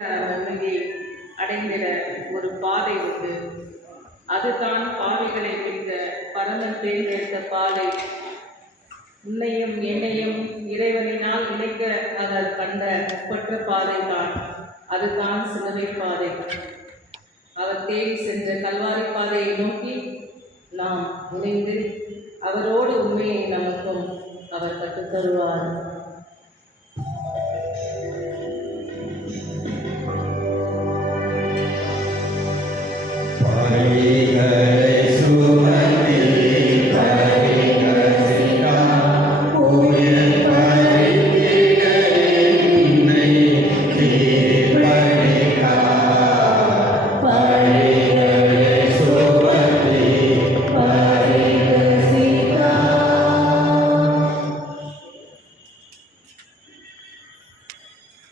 நன்மையை அடைந்திட ஒரு பாதை உண்டு. அதுதான் பாவிகளை பிடித்த பரமன் தேர்ந்தெடுத்த பாதை. உன்னையும் என்னையும் இறைவனினால் இணைக்க அவர் கண்ட ஒப்பற்ற பாதை தான். அதுதான் சிலுவை பாதை. அவர் தேடி சென்ற கல்வாரி பாதையை நோக்கி நாம் இணைந்து அவரோடு உண்மையை நமக்கும் அவர் கற்றுத்தருவார்.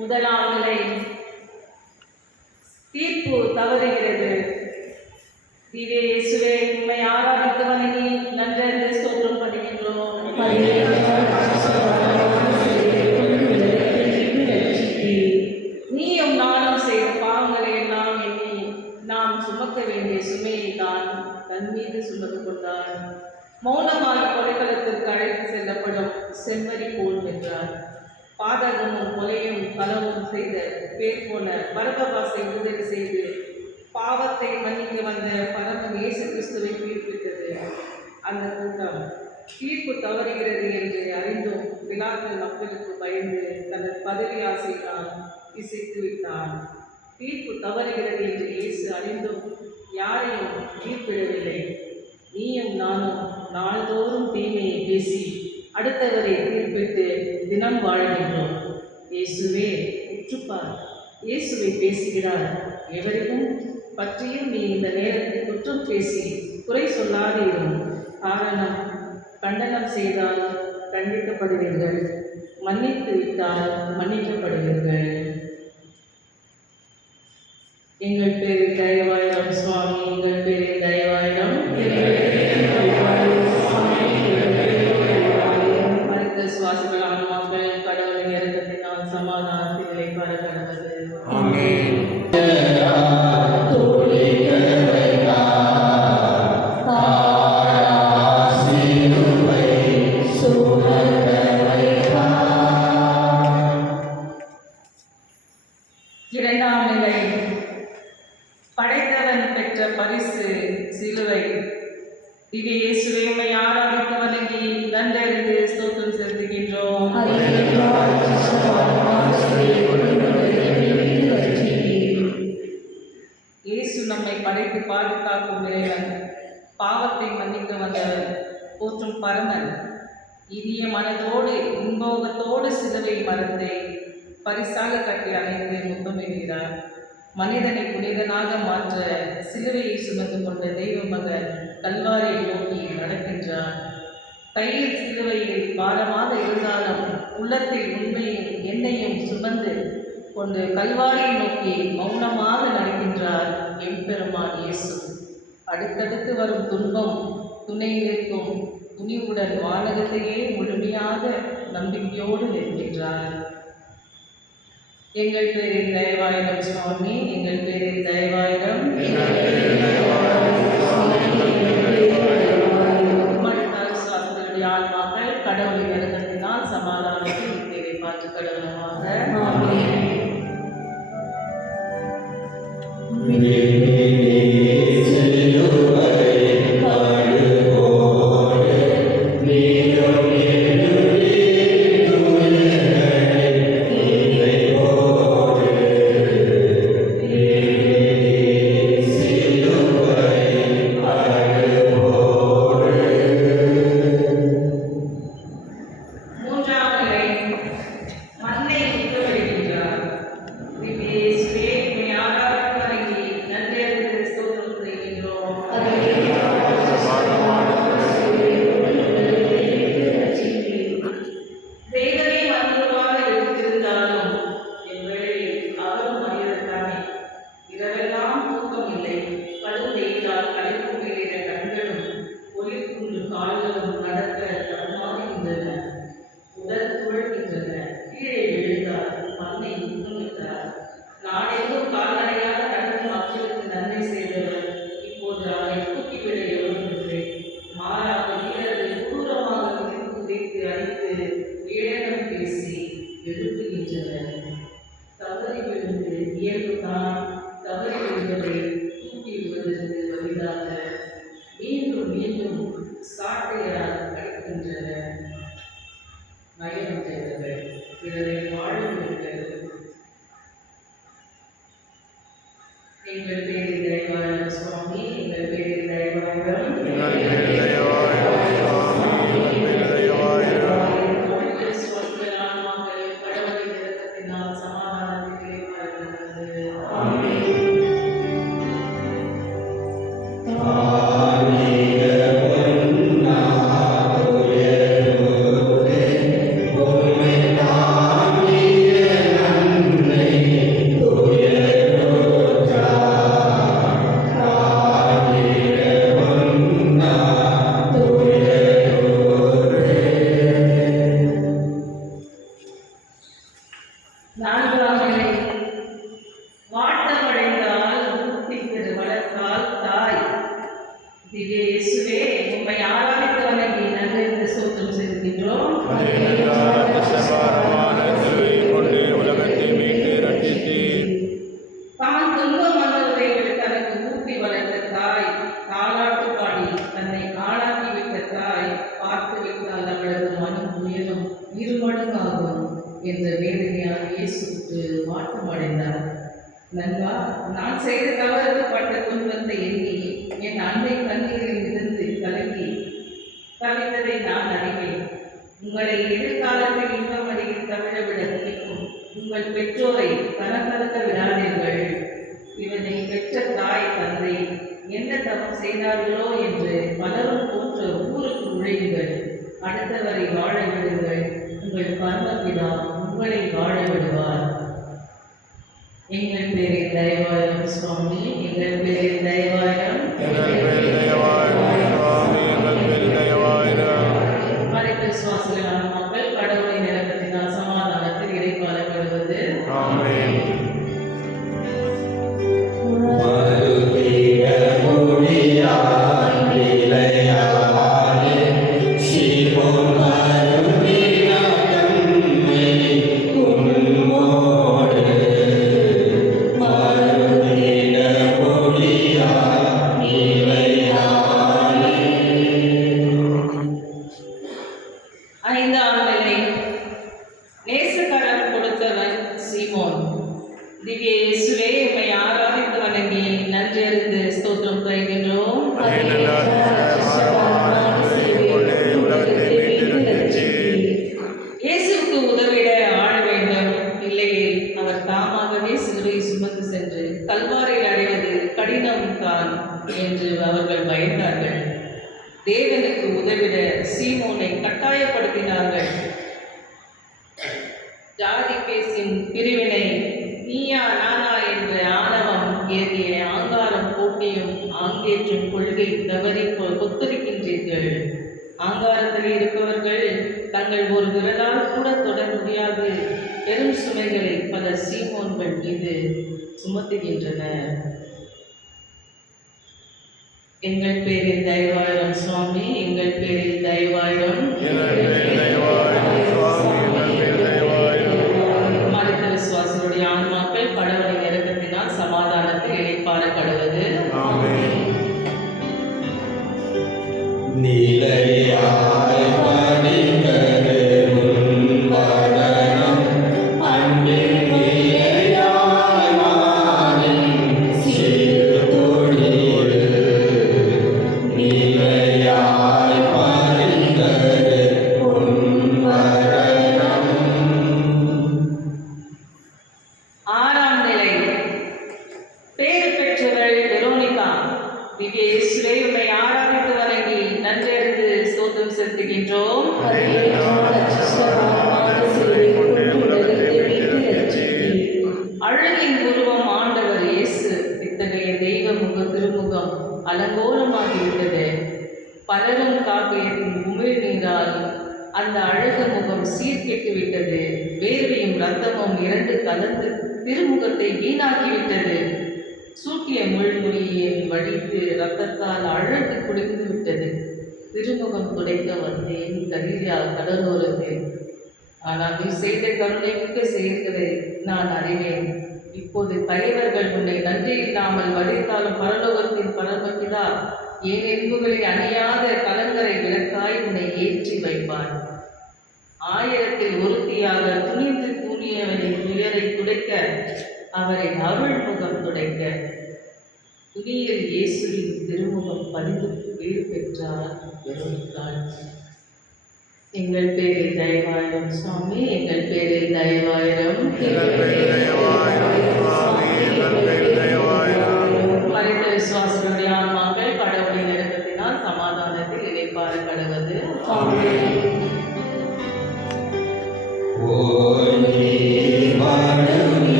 முதலாம் நிலை தீர்ப்பு தவறுகிறது. இயேசுவே உம்மை ஆராதித்து வணங்கி நன்றென்று ஸ்தோத்திரம் பண்ணுகின்றோம். நீயும் நானும் செய்த பாவங்களை எல்லாம் எண்ணி நாம் சுமக்க வேண்டிய சுமையை தான் தன் மீது சுமந்து கொண்டார். மௌனமாக கொலைக்களத்திற்கு அழைத்து செல்லப்படும் செம்மறி போல் வென்றார். பாதகமும் கொலையும் களவும் செய்த பேர் போன பரபபாசை உதவி செய்து பாவத்தை மன்னிக்க வந்த பரமன் இயேசு கிறிஸ்துவை தீர்ப்பித்தது. அந்த கூட்டம் தீர்ப்பு தவறுகிறது என்று அறிந்தும் பிலாக்கள் மக்களுக்கு பயந்து தனது பதவி ஆசையினால் இசைத்து விட்டான். தீர்ப்பு தவறுகிறது என்று இயேசு அறிந்தும் யாரையும் தீர்ப்பிடவில்லை. நீயும் நானும் நாள்தோறும் தீமையை பேசி அடுத்தவரை தீர்ப்பிட்டு தினம் வாழ்கின்றோம். இயேசுவே உற்றுப்பார், இயேசுவை பேசுகிறார். எவரையும் பற்றியும் நீ இந்த நேரத்தில் குற்றம் பேசி குறை சொல்லாதீரும். காரணம், கண்டனம் செய்தால் கண்டிக்கப்படுவீர்கள், மன்னித்து விட்டால் மன்னிக்கப்படுவீர்கள். எங்கள் பேரில் தயவாயிரம் சுவாமி, எங்கள் பேரில் தயவாயிரம். மனித சுவாசிகள் ஆன்மாக்கள் கடவுளின் இறக்கத்தினால் சமாதானத்தில் இளைப்பாற கடவுள். இரண்டாம் நிலை படைத்தவன் பெற்ற பரிசு சிலுவை. திவ்ய இயேசுவை உம்மை ஆராதித்து வணங்கி நன்றென்று ஸ்தோத்திரம் செலுத்துகின்றோம். இயேசு நம்மை படைத்து பாதுகாக்கும் இறைவன், பாவத்தை மன்னிக்க வந்தவர், போற்றும் பரமன், இனிய மனதோடு இன்போகத்தோடு சிலுவை மரத்தை பரிசாக கட்டி அணைந்து முத்தமிடுகிறார். மனிதனை புனிதனாக மாற்ற சிலுவையை சுமந்து கொண்ட தெய்வ மகன் கல்வாரியை நோக்கி நடக்கின்றார். கையில் சிலுவையில் பாரமாக இருந்தாலும் உள்ளத்தில் உண்மையும் என்னையும் சுமந்து கொண்டு கல்வாரியை நோக்கி மௌனமாக நடக்கின்றார் எம்பெருமான் இயேசு. அடுத்தடுத்து வரும் துன்பம் துணை நிற்கும் துணிவுடன் வானகத்தையே முழுமையாக நம்பிக்கையோடு நிற்கின்றார். எங்கள் பேரில் தயவாயிரம் சுவாமி, எங்கள் பேரில் தயவாயிரம். சுவாசத்தினுடைய ஆன்மாக்கள் கடவுளின் இறக்கத்தினால் சமாதானத்தில் தேவை பார்த்து கடவுளமாக. நன்றி இயல்புதான் தவறி விடுவதை தூக்கி விடுவதற்கு பதிலாக மீண்டும் மீண்டும் சாட்டையால் அடிக்கின்றன. நயம் செய்தவர்கள் பிறரை வாழ்வுகள். எங்கள் பேரில் தயவாயிரம் சுவாமி, எங்கள் பேரில் தயவாயிரம், என்ற வேதனையால் இயேசுவுக்கு வாட்டம் அடைந்தார். நண்பா, நான் செய்த தவறுக்கு பட்ட துன்பத்தை எண்ணி என் அன்னை கண்ணீரில் இருந்து கலங்கி தவித்ததை நான் அறிவேன். உங்களை எதிர்காலத்தில் இன்பமடியில் தவிர விட நினைக்கும் உங்கள் பெற்றோரை கலக்க விடாதீர்கள். இவனை பெற்ற தாய் தந்தை என்ன தவம் செய்தார்களோ என்று பலரும் போன்ற ஊருக்கு உழையுங்கள். அடுத்தவரை வாழ விடுங்கள். உங்கள் பரமபிதா உங்களை வாழ விடுவார். எங்கள் பேரில் தயவாயிரம் சுவாமி, எங்கள் பேரில் தயவாயிரம், மறைத்த விசுவாசிகளான மக்கள் கடவுளின் இரக்கத்தினால் சமாதானத்தில் இறைப்பாலப்படுவது. என்று அவர்கள் பயந்தார்கள். தேவனுக்கு உதவிட சீமோனை கட்டாயப்படுத்தினார்கள். ஜாதி பேசின் பிரிவினை, நீயா நானா என்ற ஆணவம் ஏறிய ஆங்காரம் போட்டியும் ஆங்கேற்றும் கொள்கை தவறி கொத்தரிக்கின்றீர்கள். ஆங்காரத்தில் இருப்பவர்கள் தங்கள் ஒரு விரலால் கூட தொட முடியாது பெரும் சுமைகளை பல சீமோன்கள் மீது சுமத்துகின்றனர். எங்கள் பேரில் தயவாயிரம் சுவாமி, எங்கள் பேரில் தயவாயிரம், மறைத்த விசுவாசிகளுடைய ஆன்மாக்கள் கடவுளின் இரக்கத்தினால் சமாதானத்தில் இளைப்பாறப்படுவது. அழகின் உருவம் ஆண்டவர் இயேசு. இத்தகைய தெய்வ திருமுகம் அலங்கோலமாகிவிட்டது. பலரும் காக்கையின் உமிழ் நீரால் அந்த அழகு முகம் சீர்கெட்டு விட்டது. வேர்வையும் இரத்தமும் இரண்டு கலந்து திருமுகத்தை வீணாக்கிவிட்டது. சூட்டிய முள்மொழியை வடித்து இரத்தத்தால் அழகு குளிர்ந்து விட்டது. திருமுகம் துடைக்க வந்தேன் கலிலியா கடலோரத்தில். ஆனால் நீ செய்த கருணை மிக்க செயல்களை நான் அறிவேன். இப்போது கயவர்கள் உன்னை நன்றி இல்லாமல் வடித்தாலும் பரலோகத்தின் பரமபிதா என் எலும்புகளை அணியாத கலங்கரை விளக்காய் உன்னை ஏற்றி வைப்பார். 1000 ஒருத்தியாக துணிந்து துணியவனின் துயரை துடைக்க, அவரை அருள் முகம் துடைக்க, துணியில் இயேசுவின் திருமுகம் பதிந்து பேர் பெற்றார் பெருமாள். எங்கள் பேரில் தயவாயிரம் சுவாமி, எங்கள் பேரில் தயவாயிரம், மறைந்த விசுவாசிகளுடைய ஆன்மாக்கள் கடவுளின் இரக்கத்தினால் சமாதானத்தில் இணைப்பார கடவுது.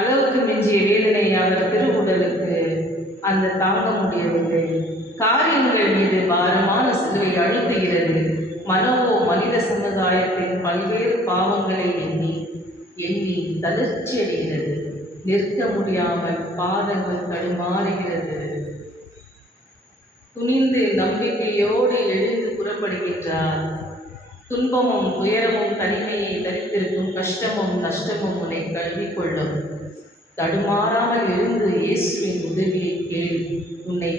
அளவுக்கு மிஞ்சிய வேதனை அவர் திருவுடலுக்கு அந்த தாங்க முடியவில்லை. காரியங்கள் மீது பாரமான சிலுவை அழுத்துகிறது. மனமோ மனித சமுதாயத்தின் பல்வேறு பாவங்களை எண்ணி எண்ணி தளர்ச்சி அடைகிறது. நிற்க முடியாமல் பாதங்கள் தடுமாறுகிறது. துணிந்து நம்பிக்கையோடு எழுந்து புறப்படுகின்றார். துன்பமும் துயரமும் தனிமையை தரித்திருக்கும் கஷ்டமும் நஷ்டமும் உன்னை கல்விக்கொள்ளும். தடுமாறாமல் இருந்து இயேசுவின் உதவியை கேள். உன்னை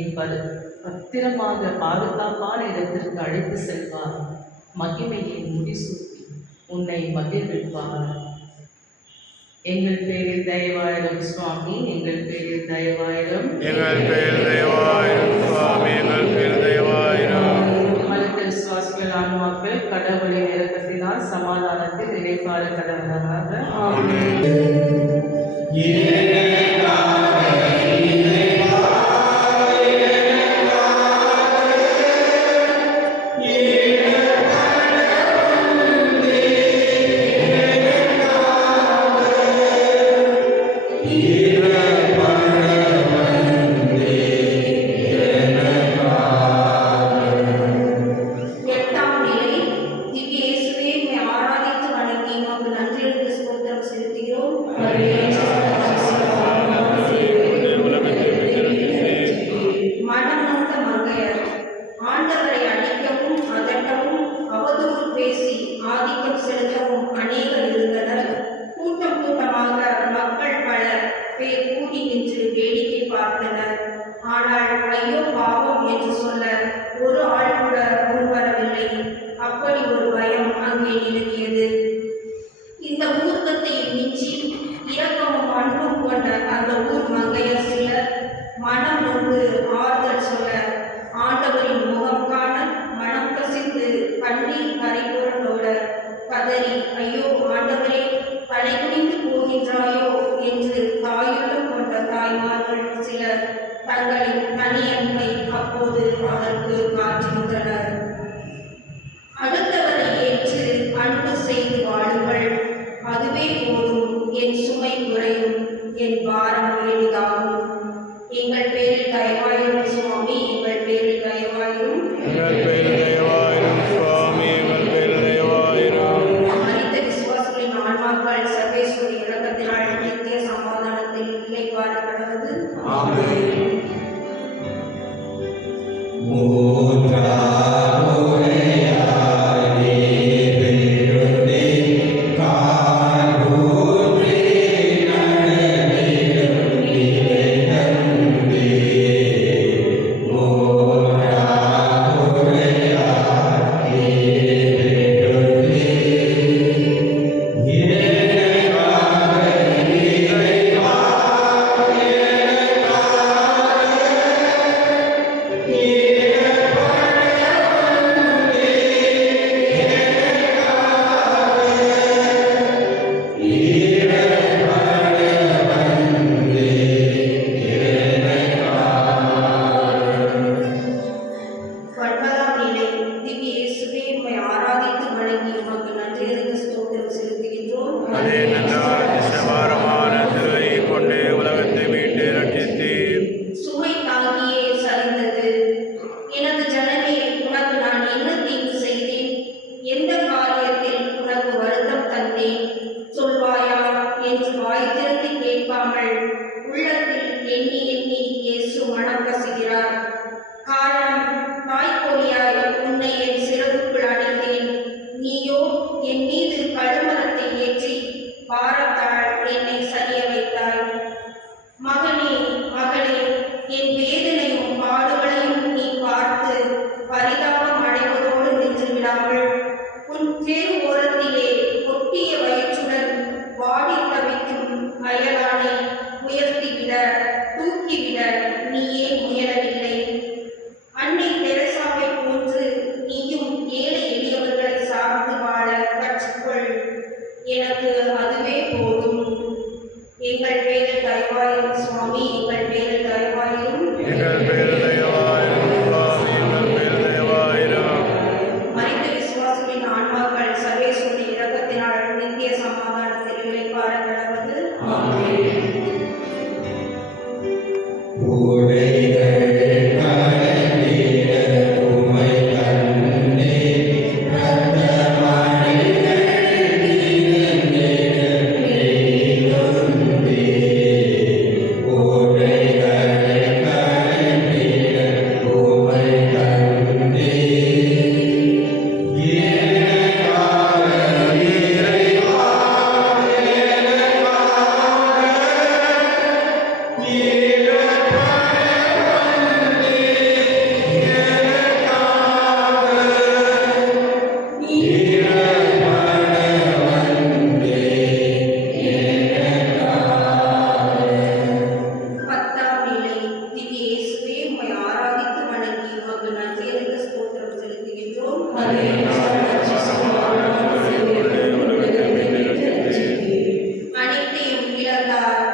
பத்திரமாக பாதுகாப்பான இடத்திற்கு அழைத்து செல்வார். மகிமையின் முடிசூட்டி உன்னை மகிழ்விப்பார். எங்கள் பேரில் தயவாயிரம் சுவாமி, எங்கள் பேரில் தயவாயிரம், எங்கள் பேரில் தயவாயிரம் சுவாமி, எங்கள் பேரில் தயவாயிரம். மனித விசுவாசிகள் ஆன்மாக்கள் கடவுளின் இரக்கத்தினால் சமாதானத்தில் இணைப்பார கடவுளாக. ஆனால் ஐயோ பாவம் என்று சொல்ல ஒரு ஆள் கூட முன்வரவில்லை. அப்படி ஒரு பயம் அங்கே நிலவியது. இந்த மூர்க்கத்தை மிஞ்சி இரக்கமும் அன்பும் கொண்ட அந்த ஊர் மங்கையர் சிலர் மனம் நொந்து ஆறுதல் சொல்ல ஆண்டவரின் முகம் காண மனம் கசிந்து கண்ணீர் கரைபுரண்டோட கதறி, ஐயோ ஆண்டவரே, தலை குனிந்து போகின்றாயோ என்று தாயுள்ளம் கொண்ட தாய்மார்கள் சிலர் தங்களின் தனியன்மை அப்போது அவருக்கு காட்டுகின்றனர். அடுத்தவரை ஏற்று அன்பு செய்து வாழுங்கள், அதுவே போதும். என் சுமை குறையும், என் பாரம் எளிதாகும். எங்கள் பேரில் தயவாயிரும் சுவாமி, எங்கள் பேரில் தயவாயிரும், எங்கள் பேரில் தயவாயிரும் சுவாமி, எங்கள் பேரில் தயவாயிரும். மனித விசுவாசிகளின் ஆன்மாக்கள் சர்வேஸ்வரி இரக்கத்தினால் நித்திய சமாதானத்தில் இளைப்பாற கடவுது. ஆமென். Yeah. வாய் திறந்து கேட்காமல் உள்ளத்தில் எண்ணி எண்ணி இயேசு மனம் கசிகிறார். காரணம், தாய்க்கோழியாய் உன்னை என் சிறகுக்குள் அடைத்தேன், நீயோ என் மீது கழுமரத்தை ஏற்றி பாரத்தால் என்னை சரிய வைத்தாய். மகனே, மகளே, என் வேதனையும் பாடுகளையும் நீ பார்த்து பரிதாபம் அடைவதோடு நின்று விடாமல் உன் தேர் ஓரத்திலே ஒட்டிய வயிற்றுடன் வாடி தவிக்கும் அயலானை உயர்த்திவிட தூக்கிவிட நீயே முயலவில்லை. அன்னை தெரசாவை போன்று நீயும் ஏழை எளியவர்களை சார்ந்து வாழ கற்றுக்கொள். எனக்கு அதுவே போதும். எங்கள் பேரில் தயவாயிரும் சுவாமி, எங்கள் பேரில் தயவாயிரும். எங்கள் பேரில் தயவாயிரும் சுவாமி, எங்கள் பேரில் தயவாயிரும். மனித விசுவாசத்தின் ஆன்மாக்கள் சர்வேஸ்வரனுடைய இரக்கத்தினால் நித்திய சமாதானத்தில் இளைப்பாற கடவது. அனைத்தையும் இழந்தார்.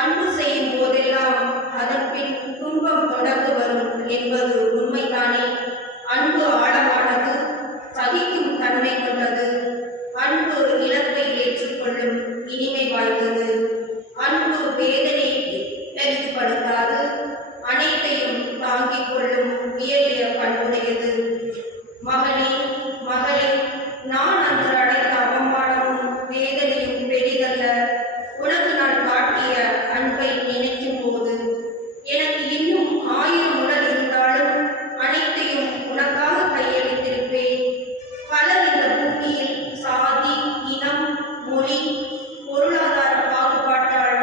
அன்பு செய்யும் போதெல்லாம் அதன் பின் துன்பம் தொடர்ந்து வரும் என்பது உண்மைதானே. அன்பு ஆழமானது, சகிக்கும் தன்மை கொண்டது. அன்பு இழப்பை ஏற்றுக்கொள்ளும் இனிமை வாய்ந்தது. அன்பு வேதனை பெரிதுபடுத்தாது, அனைத்தையும் தாங்கிக் கொள்ளும் உயரிய பண்புடையது. மகனே, மகளே, நான் அன்று அடைந்த அவமானமும் வேதனையும் பெரிதல்ல. உனக்கு நான் காட்டிய அன்பை நினைக்கும் போது எனக்கு இன்னும் 1000 உடல் இருந்தாலும் அனைத்தையும் உனக்காக கையளித்திருப்பேன். பலர் இந்த பூமியில் சாதி, இனம், மொழி, பொருளாதார பாகுபாட்டால்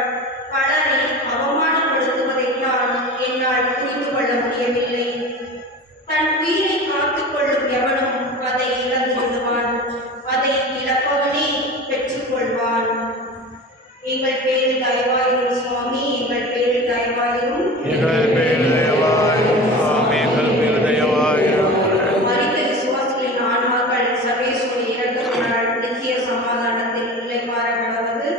பலரை அவமானப்படுத்துவதைத்தான் என்னால் புரிந்து கொள்ள முடியவில்லை. தன் உயிரை காத்துக்கொள்ளும் எவனும் அதை இழந்து விடுவான். அதை இழப்பவனே பெற்றுக்கொள்வான். எங்கள் பேரில் தயவாயிரும் சுவாமி, எங்கள் பேரில் தயவாயிரும். எங்கள் பேரில் தயவாயிரும் சுவாமி, எங்கள் பேரில் தயவாயிரும். மரித்த விசுவாசிகளின் ஆன்மாக்கள் சர்வேஸ்வரனுடைய இரக்கத்தினால் நித்திய சமாதானத்தில் இளைப்பாற கடவது.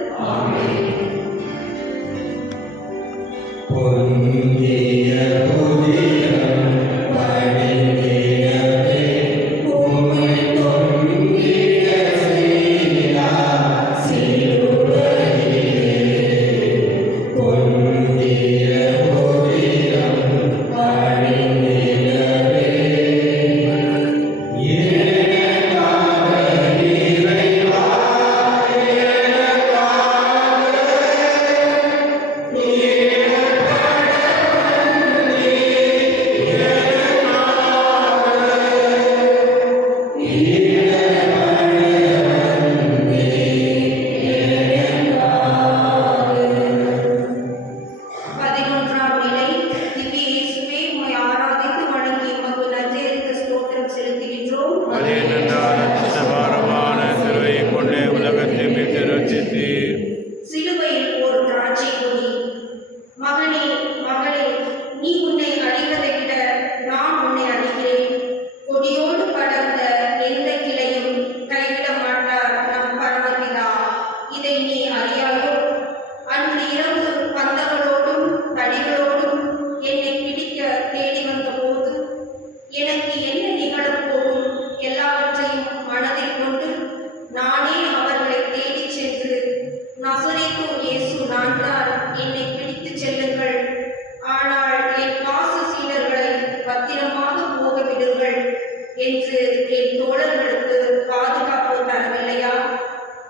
என்று என் தோழர்களுக்கு பாதுகாப்பு தரவில்லையா?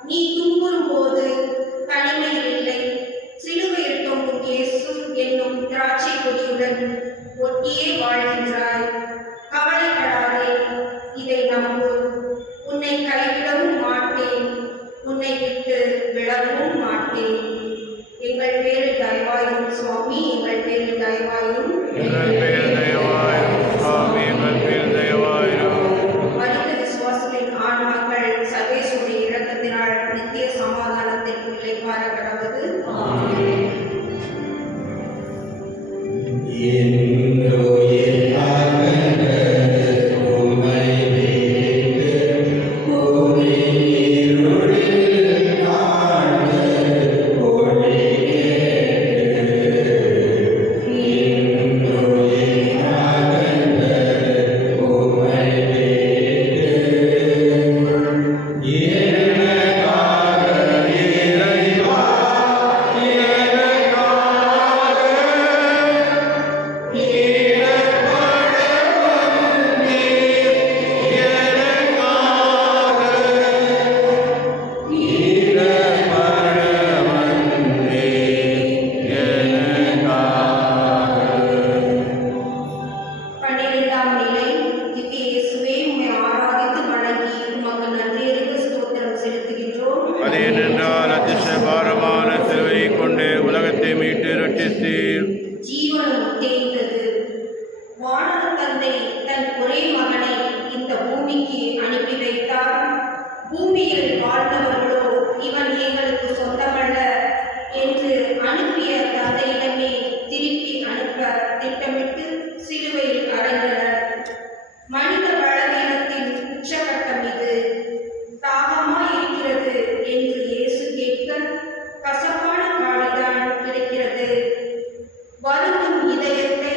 நீ துன்புறும் போது தனிமை மாட்டேன். எங்கள் பேரில் தயவாயிரும் சுவாமி, எங்கள் பேரில் தயவாயிரும். எங்கள் பேர் தயவாயிரும் சுவாமி, எங்கள் பேர் தயவாயிரும். மனித விசுவாசத்தின் ஆன்மாக்கள் சர்வேஸ்வருடைய இரக்கத்தினால் நித்திய சமாதானத்தில் இளைப்பாற கடவுது. பன்னிரெண்டாம் நிலை. திவ்ய இயேசுவே, உம்மை ஆராதித்து வணங்கி உமக்கு நன்றியறிந்து ஸ்தோத்திரம் செலுத்துகின்றோம். அதேனென்றால் அதிசய பாரமான சிலுவை கொண்டு உலகத்தை மீட்டு ரட்சித்தீர். ஜீவனும் தேய்ந்தது. வானக தந்தை தன் ஒரே மகனை இந்த பூமிக்கு அனுப்பி வைத்தார். பூமியில் வாழ்ந்தவர்களோ இவன் எங்களுக்கு சொந்தமல்ல என்று அனுப்பிய தந்தையிடமே திருப்பி அனுப்ப திட்டமிட்டு சிலுவையில் அறைந்தனர். மனித பலவீனத்தின் உச்சகட்டம் இது. தாகமாயிருக்கிறது என்று இயேசு கேட்க கசப்பான காடிதான் கிடைக்கிறது. வருந்தும் இதயத்தை,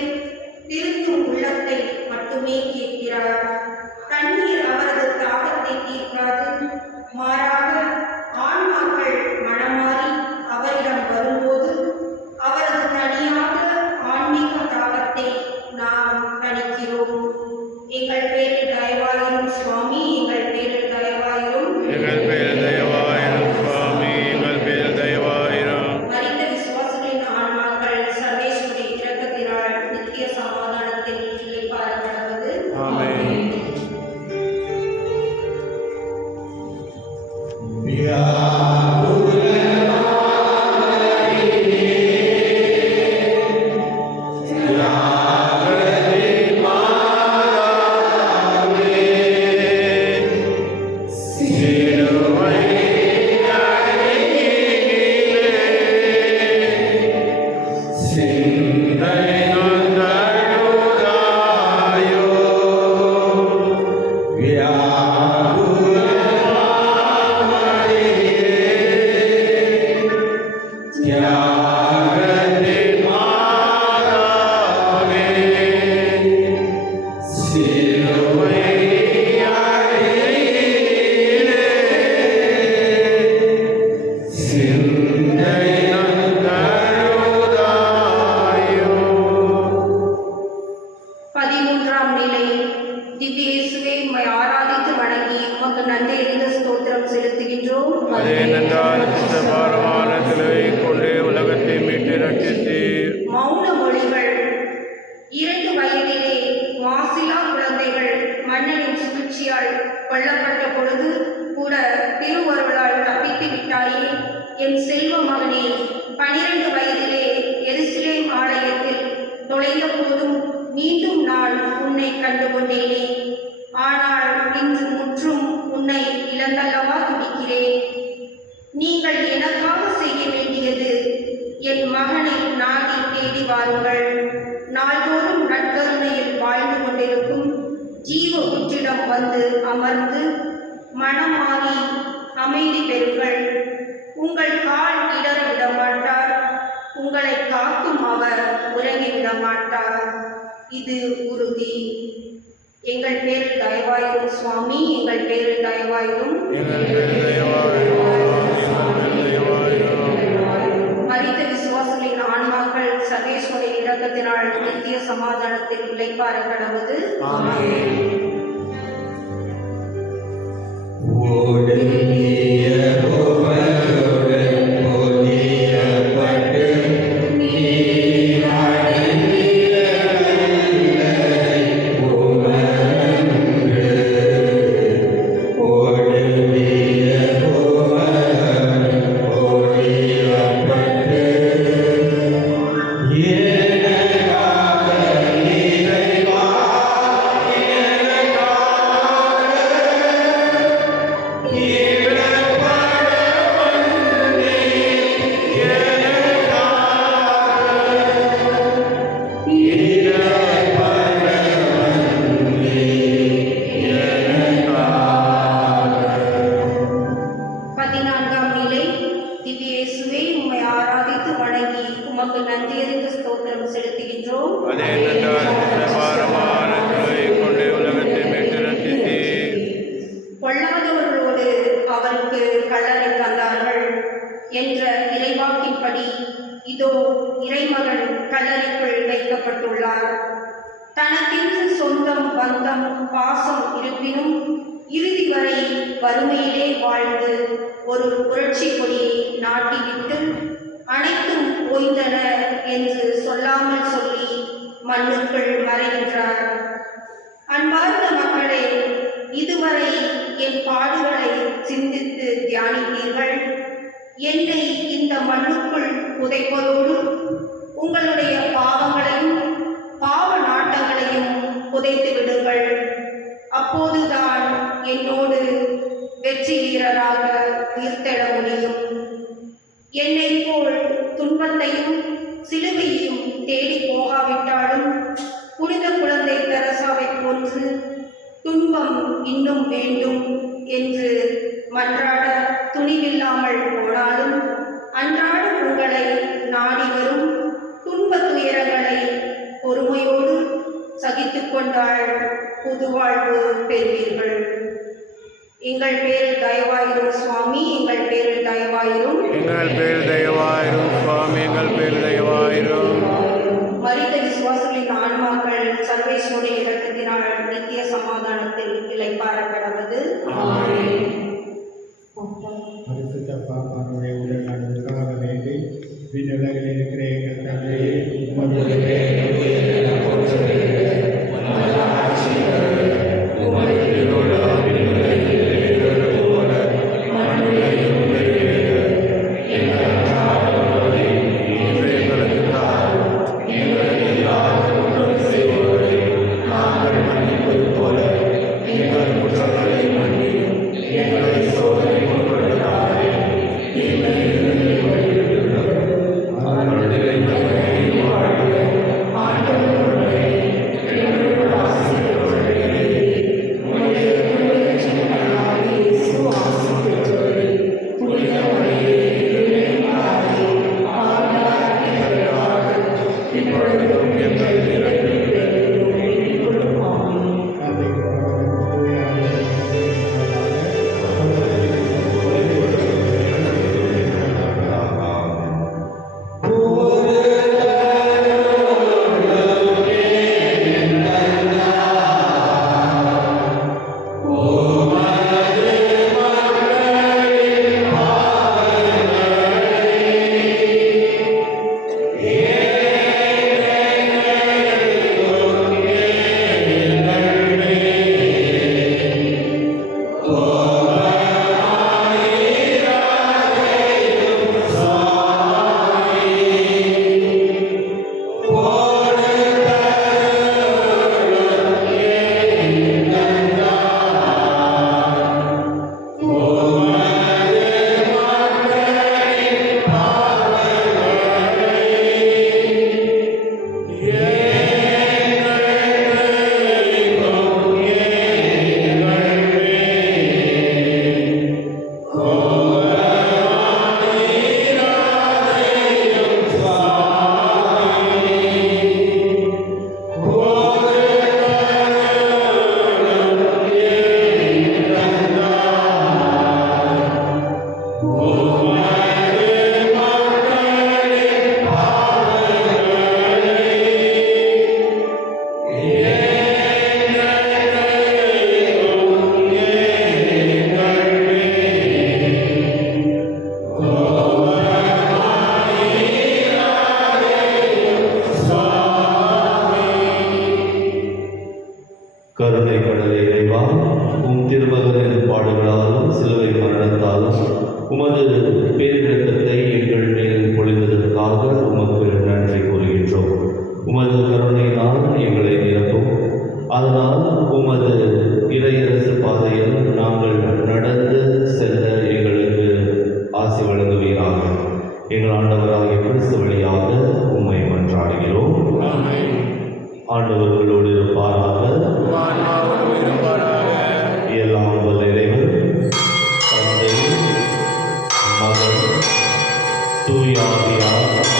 திருத்தும் உள்ளத்தை மட்டுமே கேட்கிறார். தண்ணீர் அவரது தாகத்தை தீர்க்காது. மாறாக ஆன்மாக்கள் மனமாறி அவரிடம் வரும்போது அவரது தனியாக ஆன்மீக தாகத்தை நாம் கணிக்கிறோம். எங்கள் பேரில் தயவாயிரும் சுவாமி, எங்கள் பேரில் தயவாயிரும். எங்கள் பேர் தயவாயிரும் சுவாமி, எங்கள் பேர் தயவாயிரும். மனித விசுவாசங்களின் ஆன்மாக்கள் சர்வேஸ்வருடைய இரக்கத்தினால் நித்திய சமாதானத்தில் இளைப்பாற கடவுது. ஆமென். பதிமூன்றாம் நிலை. திவ்ய இயேசுவே, உம்மை ஆராதித்து வணங்கி உமக்கு நன்றியறிந்த ஸ்தோத்திரம் செலுத்துகின்றோம். அதேனென்றால் அதிசய பாரமான சிலுவை கொண்டு உலகத்தை மீட்டு ரட்சித்தீர். மௌன மொழிகள். 2 வயதிலே மாசிலா குழந்தைகள் மன்னனின் சூழ்ச்சியால் கொல்லப்பட்ட பொழுது கூட திருவருளால் தப்பித்து விட்டாயே என் செல்வ மகனே. 12 வயதிலே எருசலேம் ஆலயத்தில் தொலைந்த போதும் மீண்டும் நான் உன்னை கண்டுகொண்டேனே. ஆனால் இன்று முற்றும் உன்னை இழந்தல்லவா துடிக்கிறேன். நீங்கள் எனக்காக செய்ய வேண்டியது என் மகனை நாடி தேடி வாருங்கள். நாள்தோறும் நற்கருணையில் வாழ்ந்து கொண்டிருக்கும் ஜீவ ஊற்றிடம் வந்து அமர்ந்து மனமாறி அமைதி பெறுங்கள். உங்கள் கால் இடர விடமாட்டார். உங்களை காக்கும் அவர் உறங்கி விடமாட்டார். இது உறுதி. எங்கள் பேரில் தயவாயிரும் சுவாமி, எங்கள் பேரில் தயவாயிரும். எங்கள் பேர் தயவாயிரும் சுவாமி, எங்கள் பேர் தயவாயிரும். மரித்த விசுவாசங்களின் ஆன்மாக்கள் சர்வேஸ்வரின் இரக்கத்தினால் நித்திய சமாதானத்தில் இளைப்பாற கடவுது. ஆமென். Oh ஆராதித்து வணங்கி உமக்கு நன்றியறிந்த ஸ்தோத்திரம் செலுத்துகின்றோம். அதே நன்றாக பாரமான சிலுவை கொண்டு உலகத்தை மீட்டு ரட்சித்தீர். பொல்லாதவர்களோடு அவருக்கு கல்லறை தந்தார்கள் என்ற இறைவாக்கின்படி இதோ இறைமகன் கல்லறைக்குள் வைக்கப்பட்டுள்ளார். தனக்கென்று சொந்தம் பந்தம் பாசம் இருப்பினும் இறுதி வரை வறுமையிலே வாழ்ந்து ஒரு புரட்சி கொடியை நாட்டிவிட்டு அனைத்தும் ஓய்ந்தன என்று சொல்லாமல் சொல்லி மண்ணுக்குள் மறைகின்றார். அன்பார்ந்த மக்களே, இதுவரை என் பாடுகளை சிந்தித்து தியானித்தீர்கள். என்னை இந்த மண்ணுக்குள் புதைப்பதோடு உங்களுடைய பாவங்களையும் பாவ நாட்டங்களையும் புதைத்து விடுங்கள். அப்போதுதான் என்னோடு வெற்றி வீரராக உயிர்த்தெழ முடியும். என்னை போல் துன்பத்தையும் சிலுவையையும் தேடி போகாவிட்டாலும் புனித குழந்தை தெரசாவை போன்று துன்பம் இன்னும் வேண்டும் என்று மன்றாட துணிவில்லாமல் போனாலும் அன்றாடம் உங்களை நாடி வரும் துன்ப துயரங்களை பொறுமையோடு சகித்து கொண்டால் புது வாழ்வு பெறுவீர்கள். எங்கள் பேரில் தயவாயிரும் சுவாமி, எங்கள் பேரில் தயவாயிரும். எங்கள் பேர் தயவாயிரும் சுவாமி, எங்கள் பேர் தயவாயிரும். மரித்த விசுவாசிகளின் ஆன்மாக்கள் சர்வேஸ்வருடைய இரக்கத்தினால் நித்திய சமாதானத்தில் இளைப்பாற கடவது. பரிசுத்த பாப்பானுடைய உடல் நலனுக்காக வேண்டி விண்ணுலகில் இருக்கிற எங்கள் தந்தையே, உமது பெயர் போற்றப்படுக. உமது ஆட்சி வருக. உமது திருவுளம் விண்ணுலகில் நிறைவேறுவது போல மண்ணுலகிலும் நிறைவேறுக. எங்கள் அன்றாட உணவை இன்று எங்களுக்கு தாரும். எங்களுக்கு எதிராக குற்றம் செய்வோரை நாங்கள் மன்னிப்பது போல எங்கள் குற்றங்களை மன்னியும். எங்களை சோதனை கொண்டுள்ளதாலே கருணை கடலை இறைவா, உம் திருமகனின் பாடுகளாலும் சிலுவை மரணத்தாலும் உமது பேரிரக்கத்தை எங்கள் மேல் பொழிந்ததற்காக உமக்கு நன்றி கூறுகின்றோம். உமது கருணையினால் எங்களை நிரப்பும். அதனால் உமது இறையரசு பாதையில் நாங்கள் நடந்து செல்ல எங்களுக்கு ஆசி வழங்குவீராக. எங்கள் ஆண்டவராகிய கிறிஸ்து வழியாக உம்மை மன்றாடுகிறோம். ஆண்டவர்களோடு இருப்பாராக. எல்லாம் வல்ல இறைவன், தந்தை, மகன், தூயாவியார்